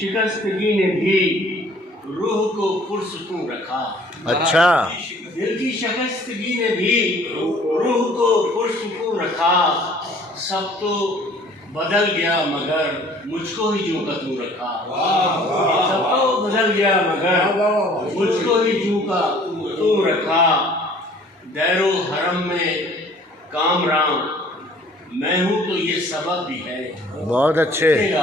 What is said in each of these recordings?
شکستگی نے بھی روح کو پرسکون رکھا. اچھا. دل کی شکستگی نے بھی روح کو پرسکون رکھا. سب تو بدل گیا مگر مجھ کو ہی جوں کا توں رکھا. سب تو بدل گیا مگر مجھ کو ہی جوں کا توں رکھا. دیر و حرم میں کامراں میں ہوں تو یہ سبب بھی ہے. بہت اچھے. دیر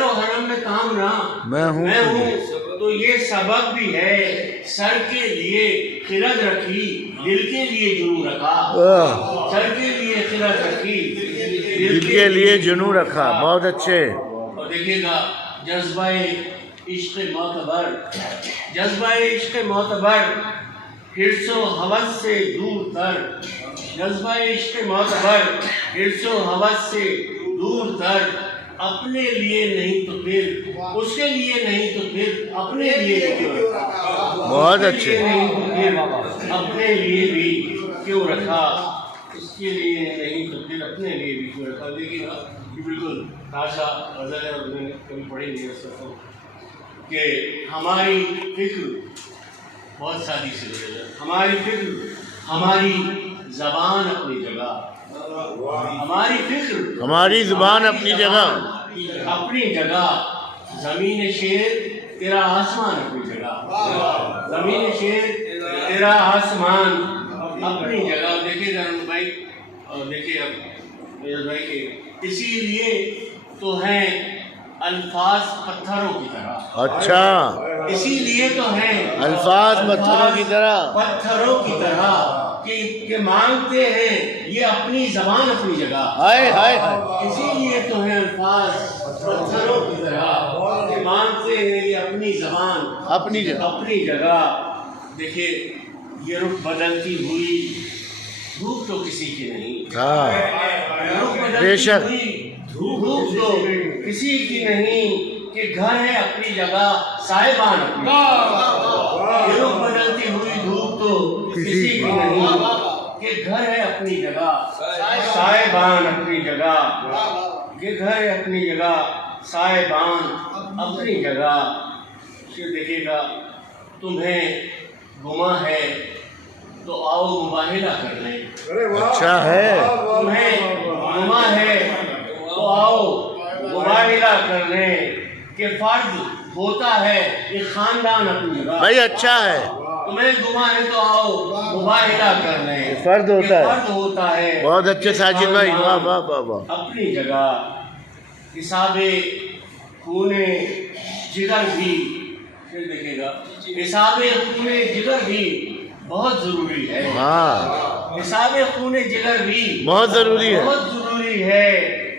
و حرم میں کامراں میں ہوں تو یہ سبب بھی ہے. سر کے لیے خرد رکھی دل کے لیے جنوں رکھا. سر کے لیے خرد رکھی دل کے لیے جنوں رکھا. بہت اچھے. اور دیکھیے گا جذبہ عشق معتبر، جذبہ عشق معتبر حرص و ہوس سے دور تر. جذبہ عشق معتبر حرص و ہوس سے دور تر. اپنے لیے نہیں تو پھر اس کے لیے نہیں تو پھر اپنے لیے کیوں رکھا. بہت اچھے. نہیں تو پھر اپنے لیے بھی کیوں رکھا. اس کے لیے نہیں تو پھر اپنے لیے بھی کیوں رکھا. لیکن یہ بالکل تازہ غزل ہے اور میں نے کبھی پڑھی نہیں ہے سب کہ ہماری فکر بہت سادی سی غزل ہے. ہماری فکر ہماری زبان اپنی جگہ. ہماری فکر ہماری زبان اپنی جگہ. اپنی جگہ. زمین شیر تیرا آسمان اپنی جگہ. زمین شیر تیرا آسمان اپنی جگہ. دیکھیے گا بھائی اور دیکھیے اب بھائی کہ اسی لیے تو ہیں الفاظ پتھروں کی طرح. اچھا. اسی لیے تو ہیں الفاظ پتھروں کی طرح. پتھروں کی طرح کہ مانگتے ہیں یہ اپنی زبان اپنی جگہ. ہائے ہائے ہائے. اسی لیے تو ہیں الفاظ پتھروں کی طرح کہ مانگتے ہیں یہ اپنی زبان اپنی جگہ. اپنی جگہ. دیکھیے یہ رخ بدلتی ہوئی دھوپ تو کسی کی نہیں. ہاں رخ بے بدلتی شک. ہوئی دھوپ تو کسی کی نہیں کہ گھر ہے اپنی جگہ صاحبان اپنی. یہ رخ بدلتی ہوئی دھوپ تو کسی کی نہیں کہ گھر ہے اپنی جگہ صاحبان اپنی جگہ. کہ گھر ہے اپنی جگہ صاحبان اپنی جگہ. پھر دیکھیے گا تمہیں گما ہے تو آؤ مباہلہ کر لیں. اچھا ہے. تمہیں گما ہے تو آؤ مباہلہ کر لیں کہ فرض ہوتا ہے ایک خاندان اپنی جگہ. بھائی اچھا ہے. تمہیں گما ہے تو آؤ مباہلہ کر لیں. فرد ہوتا ہے. فرد ہوتا ہے بہت اچھے ساجد بھائی. واہ واہ واہ واہ. اپنی جگہ. حساب خون جگر بھی پھر دیکھے گا حساب خون جگر بھی بہت ضروری ہے. ہاں حساب خون جگر بھی بہت ضروری ہے. بہت ضروری ہے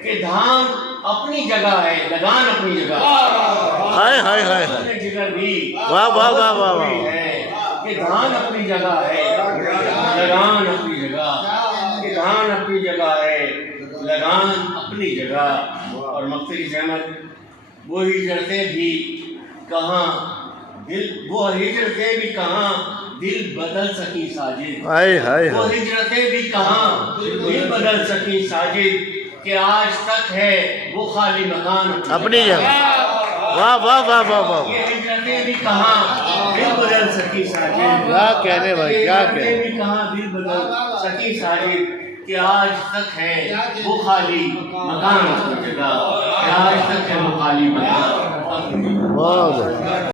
کہ دھان اپنی جگہ ہے لگان اپنی جگہ. ہائے ہائے ہائے. جگر بھی واہ واہ واہ واہ واہ. ہے کہ دھان اپنی جگہ ہے لگان اپنی جگہ. کہ دھان اپنی جگہ ہے لگان اپنی جگہ. اور مقصد کی زحمت وہ ہجرتیں بھی کہاں دل وہ ہجرتیں بھی کہاں دل بدل سکی ساجد. ہائے ہائے وہ ہائے. ہجرتیں بھی کہاں دل بدل سکی ساجد. کہ آج تک ہے وہ خالی مکان اپنی جگہ. واہ واہ واہ واہ واہ. یہ ہجرتیں بھی کہاں دل بدل سکی ساجد. کیا کہنے بھائی کیا ہجرتیں کہنے. بھی کہاں دل بدل سکی ساجد. کہ آج تک ہے وہ خالی مکان اپنی جگہ. کہ آج تک ہے وہ خالی مکان اپنی جگہ. بہت